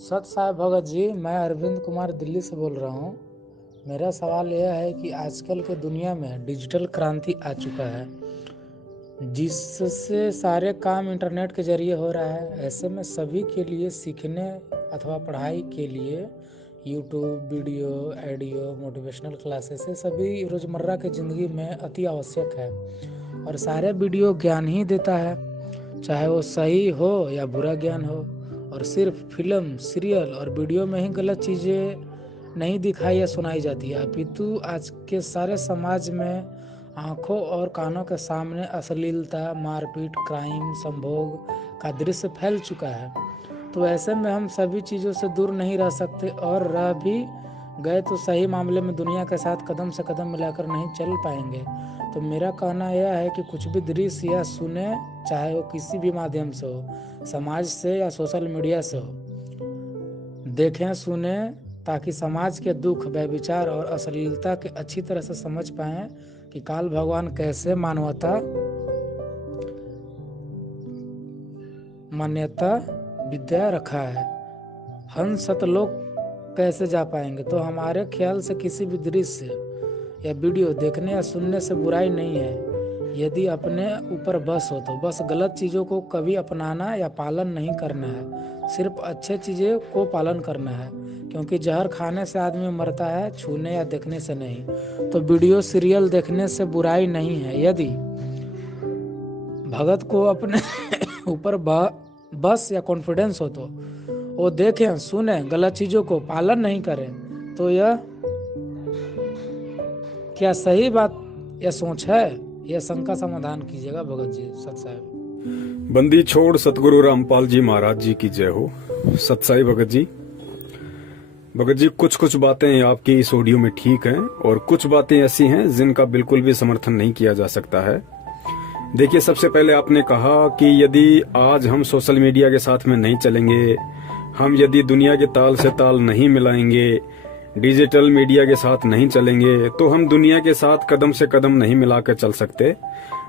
सत साहब भगत जी, मैं अरविंद कुमार दिल्ली से बोल रहा हूँ। मेरा सवाल यह है कि आजकल के दुनिया में डिजिटल क्रांति आ चुका है, जिससे सारे काम इंटरनेट के जरिए हो रहा है। ऐसे में सभी के लिए सीखने अथवा पढ़ाई के लिए YouTube video, audio, motivational classes ये सभी रोज़मर्रा की ज़िंदगी में अति आवश्यक है। और सारे वीडियो ज्ञान ही देता है, चाहे वो सही हो या बुरा ज्ञान हो। और सिर्फ फिल्म, सीरियल और वीडियो में ही गलत चीज़ें नहीं दिखाई या सुनाई जाती है, अपितु आज के सारे समाज में आंखों और कानों के सामने अश्लीलता, मारपीट, क्राइम, संभोग का दृश्य फैल चुका है। तो ऐसे में हम सभी चीज़ों से दूर नहीं रह सकते, और रह भी गए तो सही मामले में दुनिया के साथ कदम से कदम मिलाकर नहीं चल पाएंगे। तो मेरा कहना यह है कि कुछ भी दृश्य या सुने, चाहे वो किसी भी माध्यम से हो, समाज से या सोशल मीडिया से हो, देखें सुने, ताकि समाज के दुख, व्यभिचार और अश्लीलता के अच्छी तरह से समझ पाएं कि काल भगवान कैसे मान्यता विद्या रखा है। हम सतलोक कैसे जा पाएंगे। तो हमारे ख्याल से किसी भी दृश्य या वीडियो देखने या सुनने से बुराई नहीं है, यदि अपने ऊपर बस हो तो। बस गलत चीज़ों को कभी अपनाना या पालन नहीं करना है, सिर्फ अच्छे चीज़ों को पालन करना है, क्योंकि जहर खाने से आदमी मरता है, छूने या देखने से नहीं। तो वीडियो, सीरियल देखने से बुराई नहीं है, यदि भगत को अपने ऊपर बस या कॉन्फिडेंस हो तो वो देखें सुने, गलत चीज़ों को पालन नहीं करें। तो यह क्या सही बात या सोच है? यह शंका समाधान कीजिएगा भगत जी। सत साहिब। बंदी छोड़ सतगुरु रामपाल जी महाराज जी की जय हो। सत साई भगत जी। भगत जी, कुछ कुछ बातें आपकी इस ऑडियो में ठीक हैं और कुछ बातें ऐसी हैं जिनका बिल्कुल भी समर्थन नहीं किया जा सकता है। देखिए, सबसे पहले आपने कहा कि यदि आज हम सोशल मीडिया के साथ में नहीं चलेंगे, हम यदि दुनिया के ताल से ताल नहीं मिलाएंगे, डिजिटल मीडिया के साथ नहीं चलेंगे, तो हम दुनिया के साथ कदम से कदम नहीं मिलाकर चल सकते।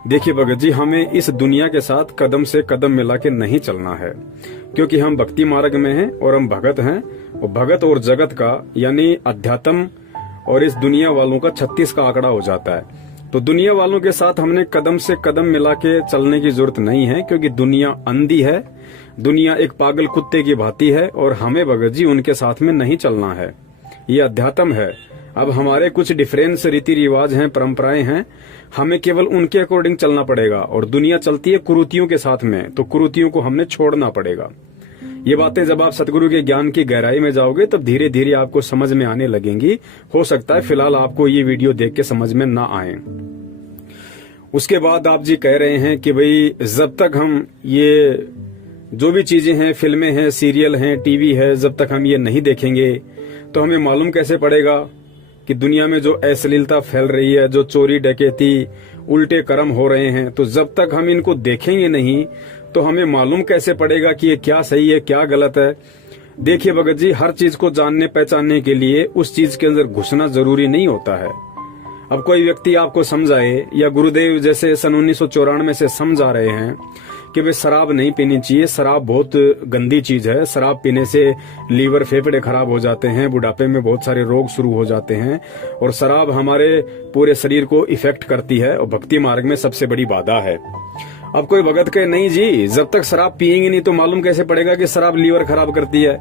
देखिए भगत जी, हमें इस दुनिया के साथ कदम से कदम मिला के नहीं चलना है, क्योंकि हम भक्ति मार्ग में हैं और हम भगत हैं। और भगत और जगत का यानी अध्यात्म और इस दुनिया वालों का 36 का आंकड़ा हो जाता है। तो दुनिया वालों के साथ हमने कदम से कदम मिला के चलने की जरूरत नहीं है, क्योंकि दुनिया अंधी है, दुनिया एक पागल कुत्ते की भांति है, और हमें भगत जी उनके साथ में नहीं चलना है। ये अध्यात्म है। अब हमारे कुछ डिफरेंस रीति रिवाज हैं, परंपराएं हैं, हमें केवल उनके अकॉर्डिंग चलना पड़ेगा। और दुनिया चलती है कुरीतियों के साथ में, तो कुरीतियों को हमने छोड़ना पड़ेगा। ये बातें जब आप सतगुरु के ज्ञान की गहराई में जाओगे तब धीरे धीरे आपको समझ में आने लगेंगी। हो सकता है फिलहाल आपको ये वीडियो देख के समझ में ना आए। उसके बाद आप जी कह रहे हैं कि भाई जब तक हम ये जो भी चीजें हैं, फिल्में हैं, सीरियल हैं, टीवी है, जब तक हम ये नहीं देखेंगे तो हमें मालूम कैसे पड़ेगा कि दुनिया में जो अश्लीलता फैल रही है, जो चोरी डकैती, उल्टे कर्म हो रहे हैं, तो जब तक हम इनको देखेंगे नहीं तो हमें मालूम कैसे पड़ेगा कि ये क्या सही है, क्या गलत है। देखिए भगत जी, हर चीज को जानने पहचानने के लिए उस चीज के अंदर घुसना जरूरी नहीं होता है। अब कोई व्यक्ति आपको समझाए, या गुरुदेव जैसे सन 1994 से समझा रहे हैं कि भाई शराब नहीं पीनी चाहिए, शराब बहुत गंदी चीज है, शराब पीने से लीवर, फेफड़े खराब हो जाते हैं, बुढ़ापे में बहुत सारे रोग शुरू हो जाते हैं, और शराब हमारे पूरे शरीर को इफेक्ट करती है और भक्ति मार्ग में सबसे बड़ी बाधा है। अब कोई भगत कहे नहीं जी, जब तक शराब पियेंगे नहीं तो मालूम कैसे पड़ेगा कि शराब लीवर खराब करती है,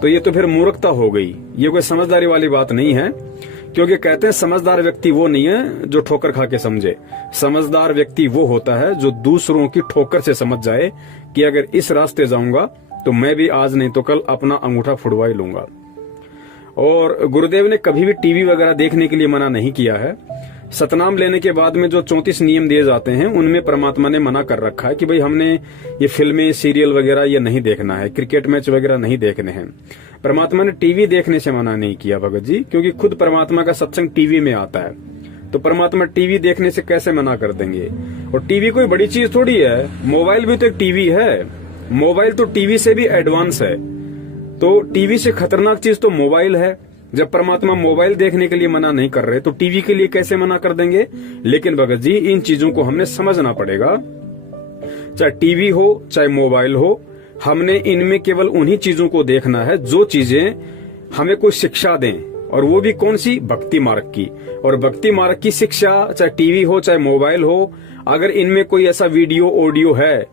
तो ये तो फिर मूर्खता हो गई। ये कोई समझदारी वाली बात नहीं है, क्योंकि कहते हैं समझदार व्यक्ति वो नहीं है जो ठोकर खा के समझे। समझदार व्यक्ति वो होता है जो दूसरों की ठोकर से समझ जाए कि अगर इस रास्ते जाऊंगा तो मैं भी आज नहीं तो कल अपना अंगूठा फुड़वा ही लूंगा। और गुरुदेव ने कभी भी टीवी वगैरह देखने के लिए मना नहीं किया है। सतनाम लेने के बाद में जो 34 नियम दिए जाते हैं उनमें परमात्मा ने मना कर रखा है कि भाई हमने ये फिल्में, सीरियल वगैरह ये नहीं देखना है, क्रिकेट मैच वगैरह नहीं देखने हैं। परमात्मा ने टीवी देखने से मना नहीं किया भगत जी, क्योंकि खुद परमात्मा का सत्संग टीवी में आता है, तो परमात्मा टीवी देखने से कैसे मना कर देंगे। और टीवी कोई बड़ी चीज थोड़ी है, मोबाइल भी तो एक टीवी है, मोबाइल तो टीवी से भी एडवांस है। तो टीवी से खतरनाक चीज तो मोबाइल है। जब परमात्मा मोबाइल देखने के लिए मना नहीं कर रहे तो टीवी के लिए कैसे मना कर देंगे। लेकिन भगत जी, इन चीजों को हमने समझना पड़ेगा, चाहे टीवी हो चाहे मोबाइल हो, हमने इनमें केवल उन्हीं चीजों को देखना है जो चीजें हमें कोई शिक्षा दें, और वो भी कौन सी? भक्ति मार्ग की। और भक्ति मार्ग की शिक्षा, चाहे टीवी हो चाहे मोबाइल हो, अगर इनमें कोई ऐसा वीडियो ऑडियो है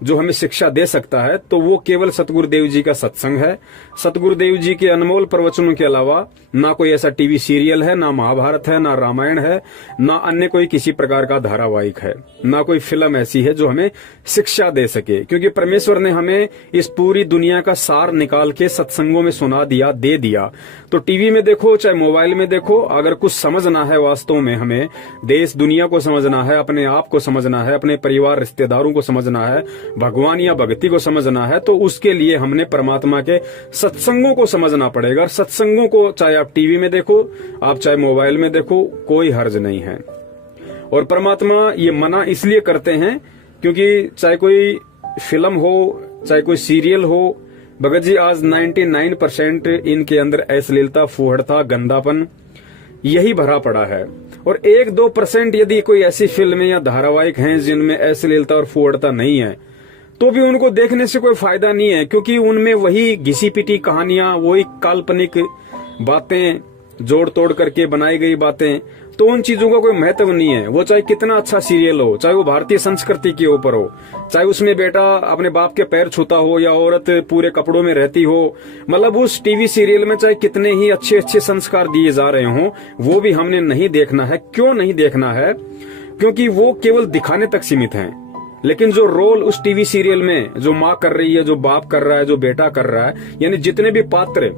जो हमें शिक्षा दे सकता है तो वो केवल सतगुरुदेव जी का सत्संग है। सतगुरुदेव जी के अनमोल प्रवचनों के अलावा ना कोई ऐसा टीवी सीरियल है, ना महाभारत है, ना रामायण है, ना अन्य कोई किसी प्रकार का धारावाहिक है, ना कोई फिल्म ऐसी है जो हमें शिक्षा दे सके। क्योंकि परमेश्वर ने हमें इस पूरी दुनिया का सार निकाल के सत्संगों में सुना दिया, दे दिया। तो टीवी में देखो चाहे मोबाइल में देखो, अगर कुछ समझना है वास्तव में, हमें देश दुनिया को समझना है, अपने आप को समझना है, अपने परिवार रिश्तेदारों को समझना है, भगवान या भक्ति को समझना है, तो उसके लिए हमने परमात्मा के सत्संगों को समझना पड़ेगा। सत्संगों को चाहे आप टीवी में देखो, आप चाहे मोबाइल में देखो, कोई हर्ज नहीं है। और परमात्मा ये मना इसलिए करते हैं क्योंकि चाहे कोई फिल्म हो चाहे कोई सीरियल हो, भगत जी आज 99% इनके अंदर अश्लीलता, फूहड़ता, गंदापन यही भरा पड़ा है। और 1-2% यदि कोई ऐसी फिल्में या धारावाहिक हैं जिनमें अश्लीलता और फूहड़ता नहीं है, तो भी उनको देखने से कोई फायदा नहीं है, क्योंकि उनमें वही घिसी पिटी कहानियां, वही काल्पनिक बातें, जोड़ तोड़ करके बनाई गई बातें, तो उन चीजों का कोई महत्व नहीं है। वो चाहे कितना अच्छा सीरियल हो, चाहे वो भारतीय संस्कृति के ऊपर हो, चाहे उसमें बेटा अपने बाप के पैर छूता हो या औरत पूरे कपड़ों में रहती हो, मतलब उस टीवी सीरियल में चाहे कितने ही अच्छे अच्छे संस्कार दिए जा रहे हों, वो भी हमने नहीं देखना है। क्यों नहीं देखना है? क्योंकि वो केवल दिखाने तक सीमित हैं। लेकिन जो रोल उस टीवी सीरियल में जो माँ कर रही है, जो बाप कर रहा है, जो बेटा कर रहा है, यानी जितने भी पात्र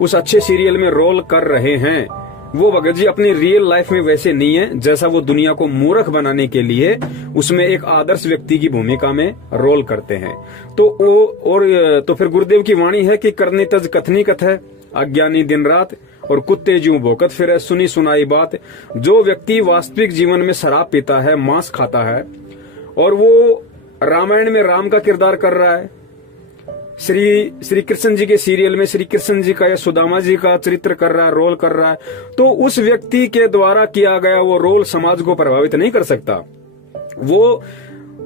उस अच्छे सीरियल में रोल कर रहे हैं, वो भगत जी अपनी रियल लाइफ में वैसे नहीं है जैसा वो दुनिया को मूर्ख बनाने के लिए उसमें एक आदर्श व्यक्ति की भूमिका में रोल करते हैं। तो फिर गुरुदेव की वाणी है कि करनी तज कथनी कथ है, अज्ञानी दिन रात और कुत्ते ज्यों भौंकत फिरे, सुनी सुनाई बात। जो व्यक्ति वास्तविक जीवन में शराब पीता है, मांस खाता है, और वो रामायण में राम का किरदार कर रहा है, श्री कृष्ण जी के सीरियल में श्री कृष्ण जी का या सुदामा जी का चरित्र कर रहा है, रोल कर रहा है, तो उस व्यक्ति के द्वारा किया गया वो रोल समाज को प्रभावित नहीं कर सकता, वो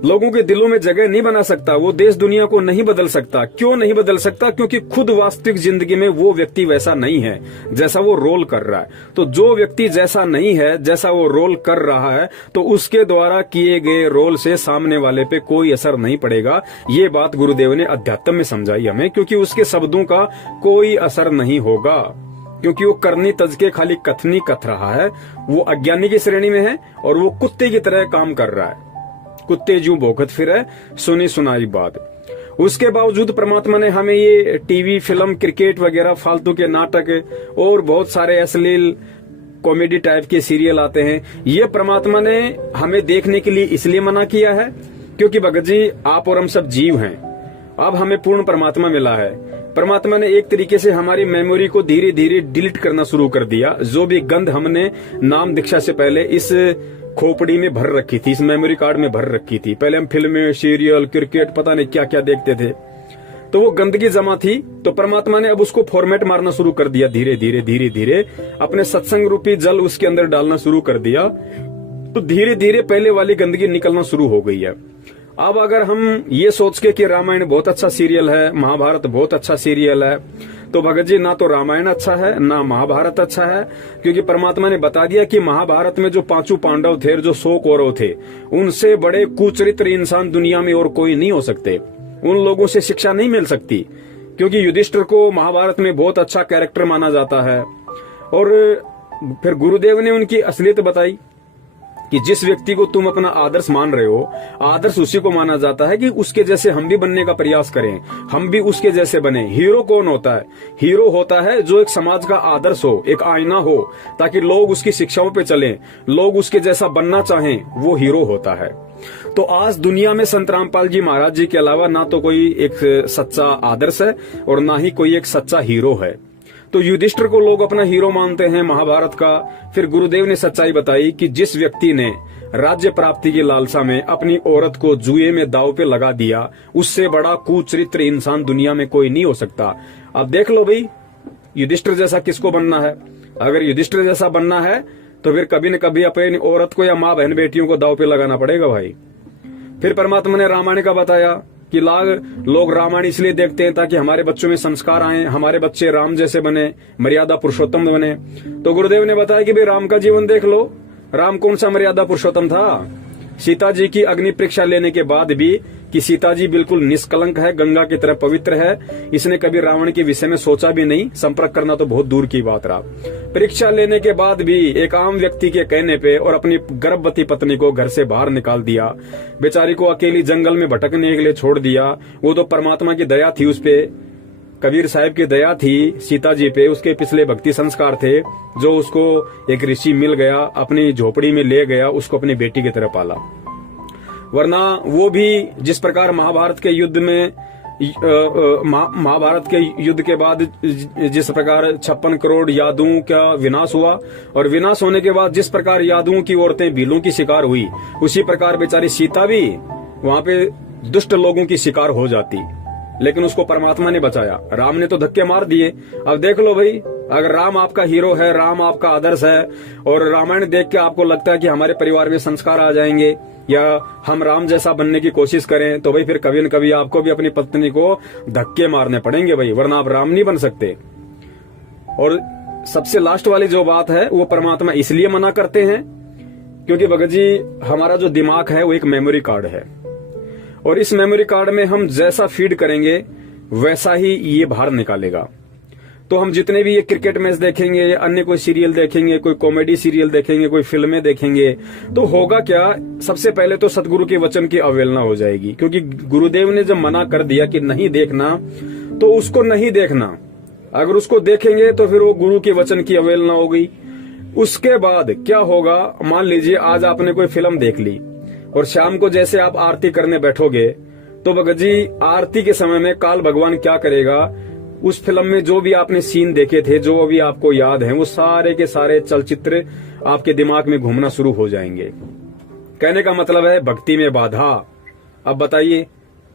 लोगों के दिलों में जगह नहीं बना सकता, वो देश दुनिया को नहीं बदल सकता। क्यों नहीं बदल सकता? क्योंकि खुद वास्तविक जिंदगी में वो व्यक्ति वैसा नहीं है जैसा वो रोल कर रहा है। तो जो व्यक्ति जैसा नहीं है, जैसा वो रोल कर रहा है, तो उसके द्वारा किए गए रोल से सामने वाले पे कोई असर नहीं पड़ेगा। ये बात गुरुदेव ने अध्यात्म में समझाई हमें, क्योंकि उसके शब्दों का कोई असर नहीं होगा, क्योंकि वो करनी तज के खाली कथनी कथ रहा है, वो अज्ञानी की श्रेणी में है और वो कुत्ते की तरह काम कर रहा है। कुत्ते ज्यों भौंकत फिरे, सुनी सुनाई बात। उसके बावजूद परमात्मा ने हमें ये टीवी, फिल्म, क्रिकेट वगैरह फालतू के नाटक और बहुत सारे अश्लील कॉमेडी टाइप के सीरियल आते हैं, ये परमात्मा ने हमें देखने के लिए इसलिए मना किया है क्योंकि भगत जी आप और हम सब जीव हैं। अब हमें पूर्ण परमात्मा मिला है। परमात्मा ने एक तरीके से हमारी मेमोरी को धीरे धीरे डिलीट करना शुरू कर दिया। जो भी गंध हमने नाम दीक्षा से पहले इस खोपड़ी में भर रखी थी, इस मेमोरी कार्ड में भर रखी थी, पहले हम फिल्में, सीरियल, क्रिकेट, पता नहीं क्या क्या देखते थे, तो वो गंदगी जमा थी। तो परमात्मा ने अब उसको फॉर्मेट मारना शुरू कर दिया, धीरे धीरे धीरे धीरे अपने सत्संग रूपी जल उसके अंदर डालना शुरू कर दिया। तो धीरे धीरे पहले वाली गंदगी निकलना शुरू हो गई है। अब अगर हम ये सोच के कि रामायण बहुत अच्छा सीरियल है, महाभारत बहुत अच्छा सीरियल है, तो भगत जी ना तो रामायण अच्छा है ना महाभारत अच्छा है, क्योंकि परमात्मा ने बता दिया कि महाभारत में जो 5 पांडव थे, जो 100 कौरव थे, उनसे बड़े कुचरित्र इंसान दुनिया में और कोई नहीं हो सकते। उन लोगों से शिक्षा नहीं मिल सकती, क्योंकि युधिष्ठिर को महाभारत में बहुत अच्छा कैरेक्टर माना जाता है। और फिर गुरुदेव ने उनकी असलियत बताई कि जिस व्यक्ति को तुम अपना आदर्श मान रहे हो, आदर्श उसी को माना जाता है कि उसके जैसे हम भी बनने का प्रयास करें, हम भी उसके जैसे बने। हीरो कौन होता है? हीरो होता है जो एक समाज का आदर्श हो, एक आईना हो, ताकि लोग उसकी शिक्षाओं पे चलें, लोग उसके जैसा बनना चाहें, वो हीरो होता है। तो आज दुनिया में संत रामपाल जी महाराज जी के अलावा ना तो कोई एक सच्चा आदर्श है और ना ही कोई एक सच्चा हीरो है। तो युधिष्ठिर को लोग अपना हीरो मानते हैं महाभारत का। फिर गुरुदेव ने सच्चाई बताई कि जिस व्यक्ति ने राज्य प्राप्ति की लालसा में अपनी औरत को जुए में दांव पे लगा दिया, उससे बड़ा कुचरित्र इंसान दुनिया में कोई नहीं हो सकता। अब देख लो भाई, युधिष्ठिर जैसा किसको बनना है? अगर युधिष्ठिर जैसा बनना है तो फिर कभी न कभी अपनी औरत को या माँ बहन बेटियों को दांव पे लगाना पड़ेगा भाई। फिर परमात्मा ने रामायण का बताया कि लोग रामायण इसलिए देखते हैं ताकि हमारे बच्चों में संस्कार आए, हमारे बच्चे राम जैसे बने, मर्यादा पुरुषोत्तम बने। तो गुरुदेव ने बताया कि भाई राम का जीवन देख लो, राम कौन सा मर्यादा पुरुषोत्तम था। सीता जी की अग्नि परीक्षा लेने के बाद भी कि सीता जी बिल्कुल निष्कलंक है, गंगा की तरह पवित्र है, इसने कभी रावण के विषय में सोचा भी नहीं, संपर्क करना तो बहुत दूर की बात रहा। परीक्षा लेने के बाद भी एक आम व्यक्ति के कहने पे और अपनी गर्भवती पत्नी को घर से बाहर निकाल दिया, बेचारी को अकेली जंगल में भटकने के लिए छोड़ दिया। वो तो परमात्मा की दया थी उस पे, कबीर साहब की दया थी सीता जी पे, उसके पिछले भक्ति संस्कार थे, जो उसको एक ऋषि मिल गया, अपनी झोपड़ी में ले गया, उसको अपनी बेटी की तरह पाला। वरना वो भी जिस प्रकार महाभारत के युद्ध में महाभारत के युद्ध के बाद जिस प्रकार 56 करोड़ यादवों का विनाश हुआ, और विनाश होने के बाद जिस प्रकार यादवों की औरतें भीलों की शिकार हुई, उसी प्रकार बेचारी सीता भी वहां पे दुष्ट लोगों की शिकार हो जाती, लेकिन उसको परमात्मा ने बचाया। राम ने तो धक्के मार दिए। अब देख लो भाई, अगर राम आपका हीरो है, राम आपका आदर्श है, और रामायण देख के आपको लगता है कि हमारे परिवार में संस्कार आ जाएंगे या हम राम जैसा बनने की कोशिश करें, तो भाई फिर कभी न कभी आपको भी अपनी पत्नी को धक्के मारने पड़ेंगे भाई, वरना आप राम नहीं बन सकते। और सबसे लास्ट वाली जो बात है, वो परमात्मा इसलिए मना करते हैं क्योंकि भगत जी हमारा जो दिमाग है वो एक मेमोरी कार्ड है, और इस मेमोरी कार्ड में हम जैसा फीड करेंगे वैसा ही ये बाहर निकालेगा। तो हम जितने भी ये क्रिकेट मैच देखेंगे, अन्य कोई सीरियल देखेंगे, कोई कॉमेडी सीरियल देखेंगे, कोई फिल्में देखेंगे, तो होगा क्या, सबसे पहले तो सतगुरु के वचन की अवहेलना हो जाएगी, क्योंकि गुरुदेव ने जब मना कर दिया कि नहीं देखना, तो उसको नहीं देखना। अगर उसको देखेंगे तो फिर वो गुरु के वचन की अवहेलना हो गई। उसके बाद क्या होगा, मान लीजिए आज आपने कोई फिल्म देख ली और शाम को जैसे आप आरती करने बैठोगे, तो भगत जी आरती के समय में काल भगवान क्या करेगा, उस फिल्म में जो भी आपने सीन देखे थे, जो अभी आपको याद है, वो सारे के सारे चलचित्र आपके दिमाग में घूमना शुरू हो जाएंगे। कहने का मतलब है भक्ति में बाधा। अब बताइए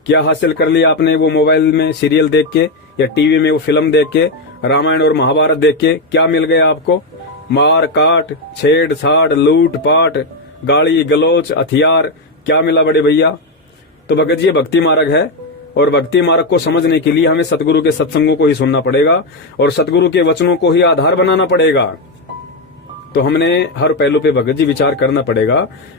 क्या हासिल कर लिया आपने वो मोबाइल में सीरियल देख के या टीवी में वो फिल्म देख के, रामायण और महाभारत देख के? क्या मिल गया आपको? मार काट, छेड़छाड़, लूट पाट, गाली गलोच, हथियार, क्या मिला बड़े भैया? तो भगत जी ये भक्ति मार्ग है, और भक्ति मार्ग को समझने के लिए हमें सतगुरु के सत्संगों को ही सुनना पड़ेगा और सतगुरु के वचनों को ही आधार बनाना पड़ेगा। तो हमने हर पहलू पे भगत जी विचार करना पड़ेगा।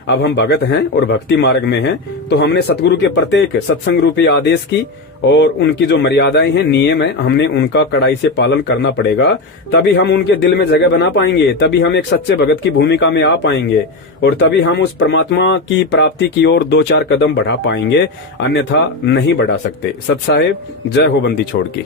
अब हम भगत हैं और भक्ति मार्ग में हैं, तो हमने सतगुरु के प्रत्येक सत्संग रूपी आदेश की और उनकी जो मर्यादाएं हैं, नियम है, हमने उनका कड़ाई से पालन करना पड़ेगा। तभी हम उनके दिल में जगह बना पाएंगे, तभी हम एक सच्चे भगत की भूमिका में आ पाएंगे, और तभी हम उस परमात्मा की प्राप्ति की ओर 2-4 कदम बढ़ा पाएंगे, अन्यथा नहीं बढ़ा सकते। सत साहेब, जय हो बंदी छोड़ की।